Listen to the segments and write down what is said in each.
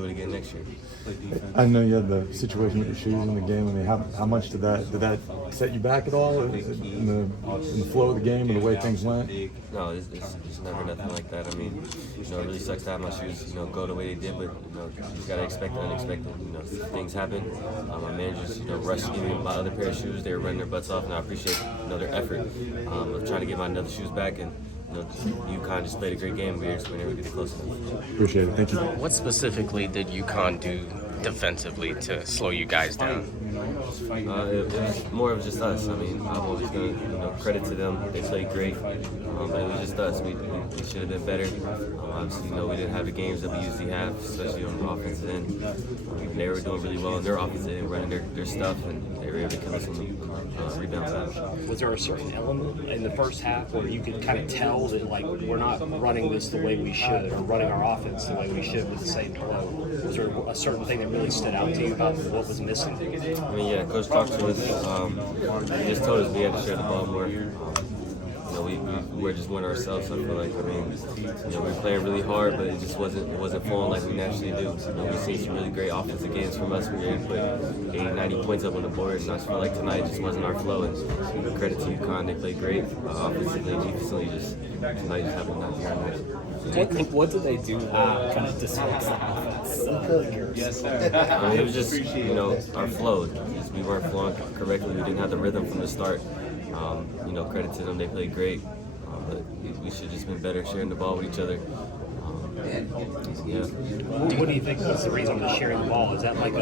Do it again next year. I know you had the situation with your shoes in the game. I mean, how much did that set you back at all in the flow of the game and the way things went? No, it's never nothing like that. I mean, it really sucks to have my shoes, go the way they did, but you just gotta expect the unexpected. Things happen. My managers, rushed to give me my other pair of shoes. They were running their butts off, and I appreciate their effort of trying to get my other shoes back. And UConn just played a great game. We just never get close enough. Appreciate it. Thank you. What specifically did UConn do defensively to slow you guys down? It was more of just us. I mean, I'm always going to credit to them. They played great, but it was just us. We should have been better. Obviously, we didn't have the games that we usually have, especially on the offensive end. They were doing really well on their offensive end, running their stuff, and they were able to kill us on the rebound side. Was there a certain element in the first half where you could kind of tell that, like, we're not running this the way we should, or running our offense the way we should with the same flow? Was there a certain thing that really stood out to you about what was missing? I mean, yeah, Coach talked to us. He just told us we had to share the ball more. We were just winning ourselves. So I feel like, we were playing really hard, but it just wasn't flowing like we naturally do. We've seen some really great offensive games from us. We were able to put 80, 90 points up on the board, and I just feel like tonight just wasn't our flow. And credit to UConn, they played great offensively and defensively. Tonight just happened not to be our night. What did they do kind of disrupt the offense? I mean, it was just, our flow. We weren't flowing correctly. We didn't have the rhythm from the start. Credit to them, they played great. But we should have just been better sharing the ball with each other. Yeah. What do you think was the reason for sharing the ball? Is that like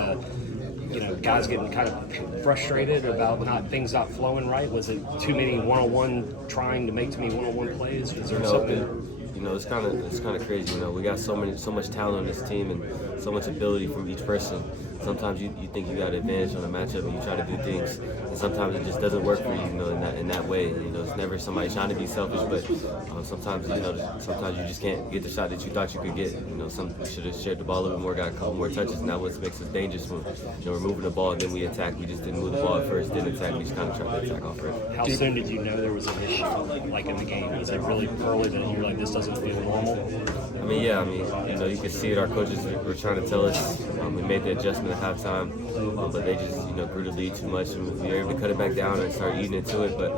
guys getting kind of frustrated about things not flowing right? Was it too many one-on-one trying to make too many one-on-one plays? Was there something? It's kind of crazy. We got so much talent on this team and so much ability from each person. Sometimes you think you got an advantage on a matchup and you try to do things, and sometimes it just doesn't work for you, in that way. It's never somebody trying to be selfish, but sometimes you just can't get the shot that you thought you could get. Some should have shared the ball a little bit more, got a couple more touches, and that what makes us dangerous when we're moving the ball, then we attack. We just didn't move the ball at first, didn't attack. We just kind of tried to attack off first. How soon did you know there was an issue, like in the game? Was it really early that you're like, this doesn't feel normal? You can see it. Our coaches were trying to tell us. We made the adjustment at halftime, but they just grew the lead too much, and we were able to cut it back down and start eating into it. But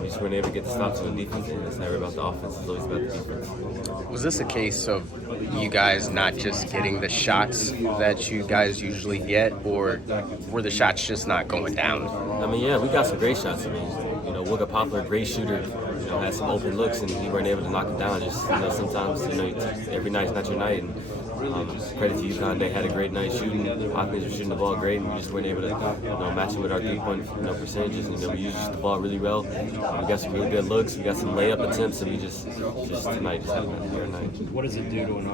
we just weren't able to get the stops on the defense. And it's never about the offense; it's always about the defense. Was this a case of you guys not just getting the shots that you guys usually get, or were the shots just not going down? We got some great shots. Wooga Poplar, great shooter. Had some open looks, and we weren't able to knock them down. Just sometimes every night's not your night. And credit to UConn, they had a great night shooting. Hopkins was shooting the ball great, and we just weren't able to match it with our 3-point percentages. We used the ball really well. We got some really good looks. We got some layup attempts, and we just tonight just happened to be our night. What does it do to an